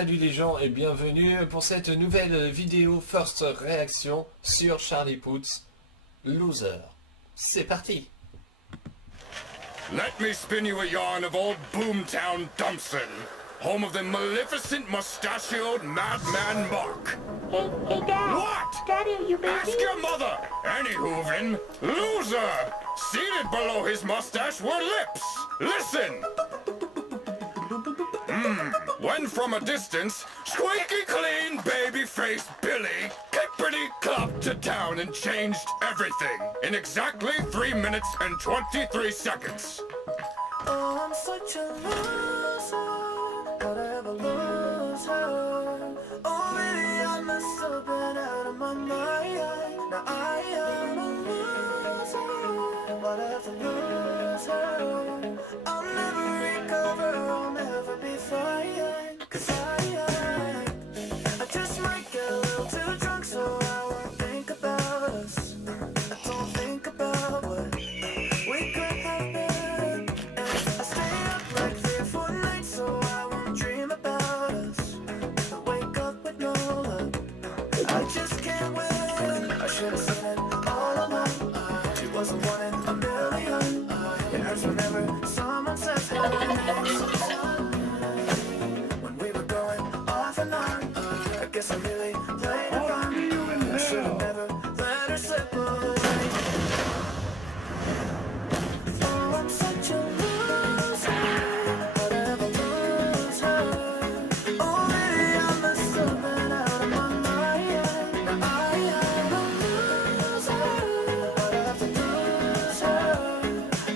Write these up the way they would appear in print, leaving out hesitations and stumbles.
Salut les gens et bienvenue pour cette nouvelle vidéo First Réaction sur Charlie Puth's Loser. C'est parti. Let me spin you a yarn of old Boomtown Dumpson, home of the maleficent mustachioed madman Mark. Hey, Dad. What? Daddy, are you busy? Ask your mother! Anywhoovin, loser! Seated below his mustache were lips! Listen! When from a distance, squeaky clean baby-faced Billy clippity-clopped to town and changed everything in exactly 3 minutes and 23 seconds. Oh, I'm such a loser. How'd I ever lose her? Oh, maybe I must have been out of my mind. Now I am a loser. Why'd I have to lose her? I'll never recover, I'll never be fine. 'Cause I just might get a little too drunk, so I won't think about us. I don't think about what we could have been. I stay up like 3 or 4 nights, so I won't dream about us. I wake up with no love. I just can't win. I should have seen it all along. She wasn't one in a million. It hurts whenever someone says hey. When we were going off and on, I guess I really played it wrong. I should have never let her slip away. Oh, I'm such a loser. How'd I ever lose her? Oh, maybe I must have been out of my mind. Now I am a loser. Why'd I have to lose her?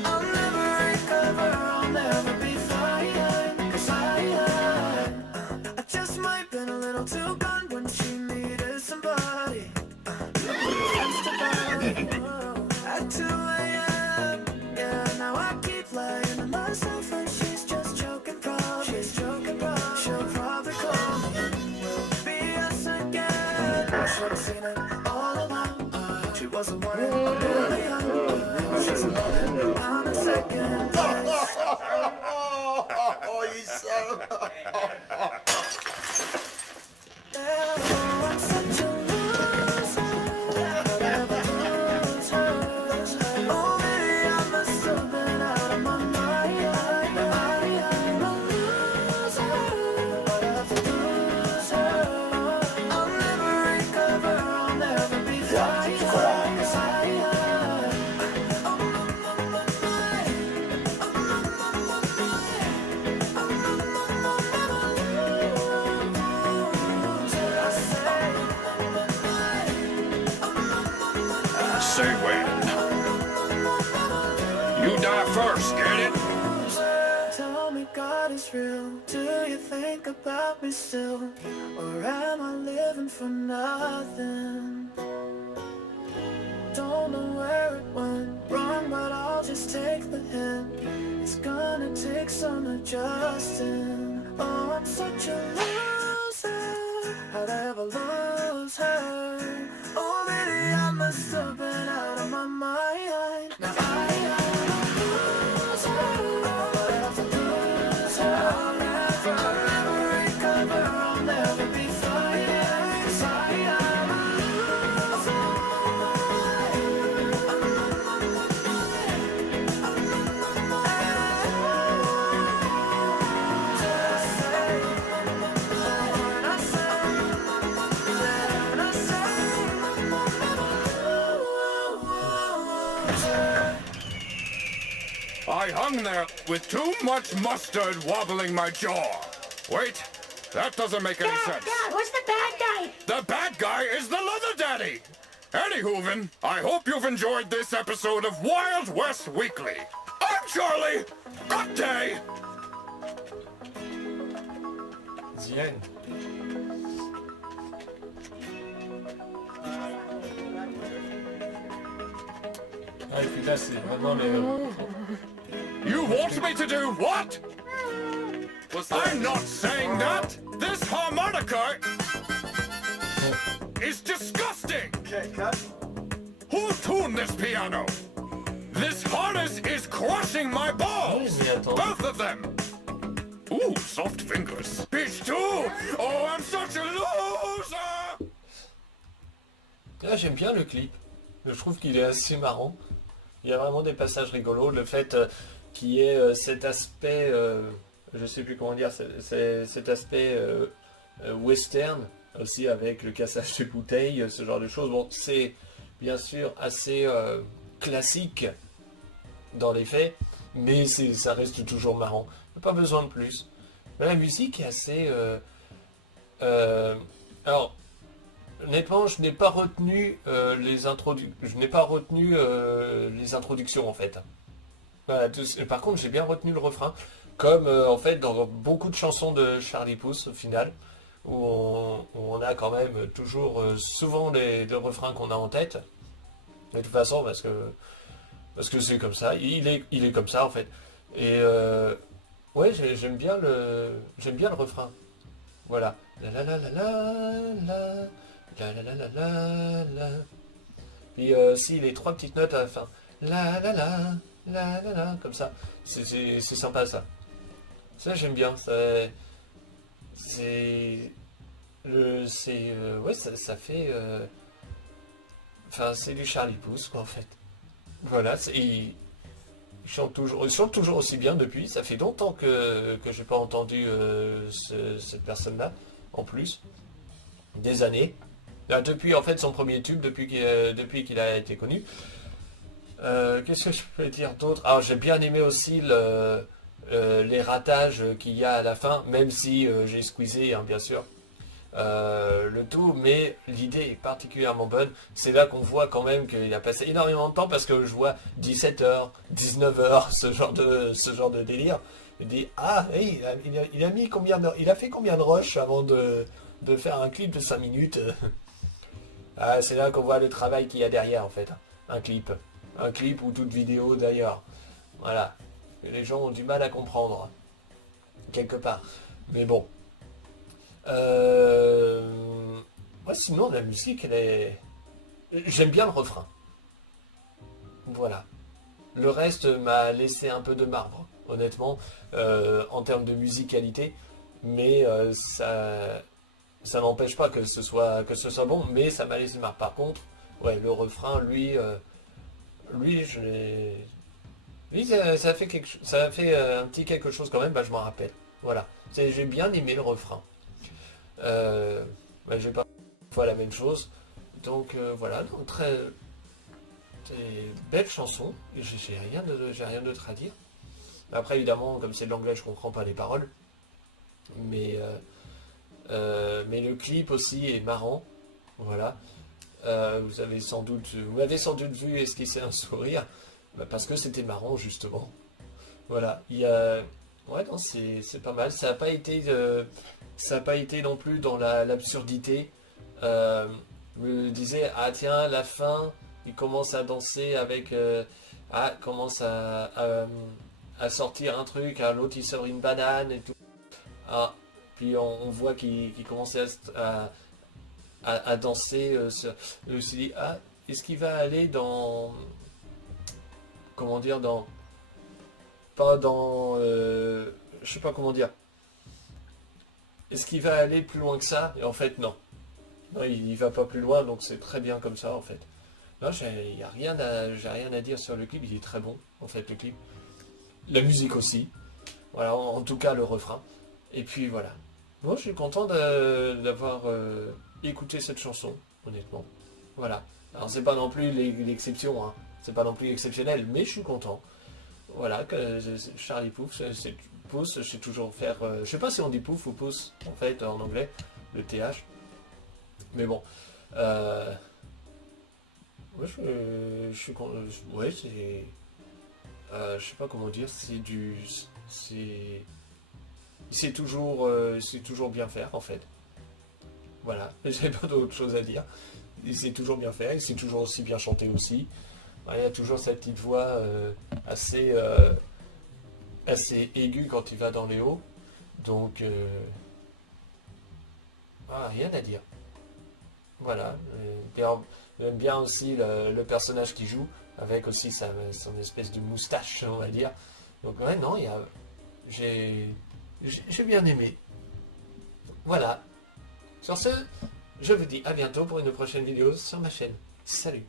I'll never recover, I'll never be fine. 'Cause I just might been a little too gone when she needed somebody. At 2 a.m. Yeah, now I keep lying to myself and she's just joking probably. She's joking probably. She'll probably call me and we'll be us again. I should have seen it all along. She wasn't one in a million. She's a woman on a second place. Oh, you son. Oh, I'm such a loser. How'd I ever lose her? Oh, maybe I must have been out of my mind. I am a loser. Why'd I have to lose her? I'll never recover, I'll never be fine. 'Cause Say when. You die first, get it? tell me God is real. Do you think about me still? Or am I living for nothing? Don't know where it went wrong, but I'll just take the hint. It's gonna take some adjusting. Oh, I'm such a loser. How'd I ever lose her? Oh, maybe I must have been out of my mind. Now I am a loser. But I have to lose her. I'll never recover, I'll never be fine. 'Cause I am a loser. I hung there with too much mustard wobbling my jaw. Wait, that doesn't make any sense. Dad, what's the bad guy? The bad guy is the Leather Daddy! Anywhoovin, I hope you've enjoyed this episode of Wild West Weekly. I'm Charlie! Good day! The end. Ah, et puis là, c'est vraiment les... You want me to do what? I'm not saying that! This harmonica is disgusting! Okay, cut. Who tuned this piano? This harness is crushing my balls! Oui, mais attends. Both of them! Ooh, soft fingers. Peach too! Oh, I'm such a loser! Là, j'aime bien le clip. Je trouve qu'il est assez marrant. Il y a vraiment des passages rigolos. Le fait qu'il y ait cet aspect, je sais plus comment dire, cet aspect western, aussi avec le cassage de bouteilles, ce genre de choses. Bon, c'est bien sûr assez classique dans les faits, mais ça reste toujours marrant. Pas besoin de plus. Mais la musique est assez... alors, honnêtement, je n'ai pas retenu les introductions en fait. Voilà, par contre, j'ai bien retenu le refrain, comme en fait dans beaucoup de chansons de Charlie Puth au final, où on a quand même toujours souvent les refrains qu'on a en tête. De toute façon, parce que c'est comme ça, il est comme ça en fait. Et ouais, j'aime bien le refrain. Voilà. La la la la la la la la la la la. Puis si les trois petites notes à la fin. La la la la la la, comme ça. C'est sympa ça. Ça j'aime bien. Ouais, ça fait. Enfin, c'est du Charlie Puth quoi en fait. Voilà, ils chantent toujours aussi bien depuis. Ça fait longtemps que j'ai pas entendu cette personne-là, en plus. Des années. Là, depuis en fait son premier tube, depuis qu'il a été connu. Qu'est-ce que je peux dire d'autre? Alors j'ai bien aimé aussi les ratages qu'il y a à la fin, même si j'ai squeezé, hein, bien sûr. Le tout, mais l'idée est particulièrement bonne. C'est là qu'on voit quand même qu'il a passé énormément de temps, parce que je vois 17h, 19h, ce genre de délire. Il dit ah hey, il a mis il a fait combien de rushs avant de faire un clip de 5 minutes. Ah, c'est là qu'on voit le travail qu'il y a derrière en fait. Un clip ou toute vidéo d'ailleurs. Voilà. Les gens ont du mal à comprendre quelque part. Mais bon. Ouais, sinon la musique j'aime bien le refrain. Voilà. Le reste m'a laissé un peu de marbre, honnêtement, en termes de musicalité, mais ça n'empêche pas que ce soit bon, mais ça m'a laissé marbre. Par contre, ouais, le refrain, lui ça a fait un petit quelque chose quand même, bah je m'en rappelle. Voilà. J'ai bien aimé le refrain. J'ai pas fois la même chose, donc voilà, donc très belle chanson. J'ai rien d'autre à dire. Après évidemment, comme c'est de l'anglais, je comprends pas les paroles, mais le clip aussi est marrant. Voilà. Vous m'avez sans doute vu esquisser un sourire, parce que c'était marrant justement. Voilà, il y a... Ouais, non, c'est pas mal. Ça n'a pas été non plus dans l'absurdité. Je me disais, ah tiens, la fin, il commence à danser avec... commence à sortir un truc, l'autre il sort une banane et tout. Ah, puis on voit qu'il commençait à danser. Je me suis dit, ah, est-ce qu'il va aller dans... Comment dire, dans... Pas dans... je sais pas comment dire. Est-ce qu'il va aller plus loin que ça? Et en fait, non. Non, il va pas plus loin, donc c'est très bien comme ça, en fait. Non, j'ai rien à dire sur le clip, il est très bon, en fait, le clip. La musique aussi. Voilà, en tout cas, le refrain. Et puis, voilà. Moi, je suis content d'avoir écouté cette chanson, honnêtement. Voilà. Alors, c'est pas non plus l'exception, hein. C'est pas non plus exceptionnel, mais je suis content. Voilà, que Charlie Puth, je sais toujours faire... je sais pas si on dit Puth ou Puth, en fait, en anglais, le TH. Mais bon. Ouais, je suis content. Ouais, c'est... je sais pas comment dire, c'est toujours bien faire, en fait. Voilà, j'ai pas d'autre chose à dire. Il sait toujours bien faire, il sait toujours aussi bien chanter aussi. Il y a toujours cette petite voix assez aiguë quand il va dans les hauts. Donc, rien à dire. Voilà. J'aime bien aussi le personnage qui joue, avec aussi son espèce de moustache, on va dire. Donc ouais, non, j'ai j'ai bien aimé. Voilà. Sur ce, je vous dis à bientôt pour une prochaine vidéo sur ma chaîne. Salut.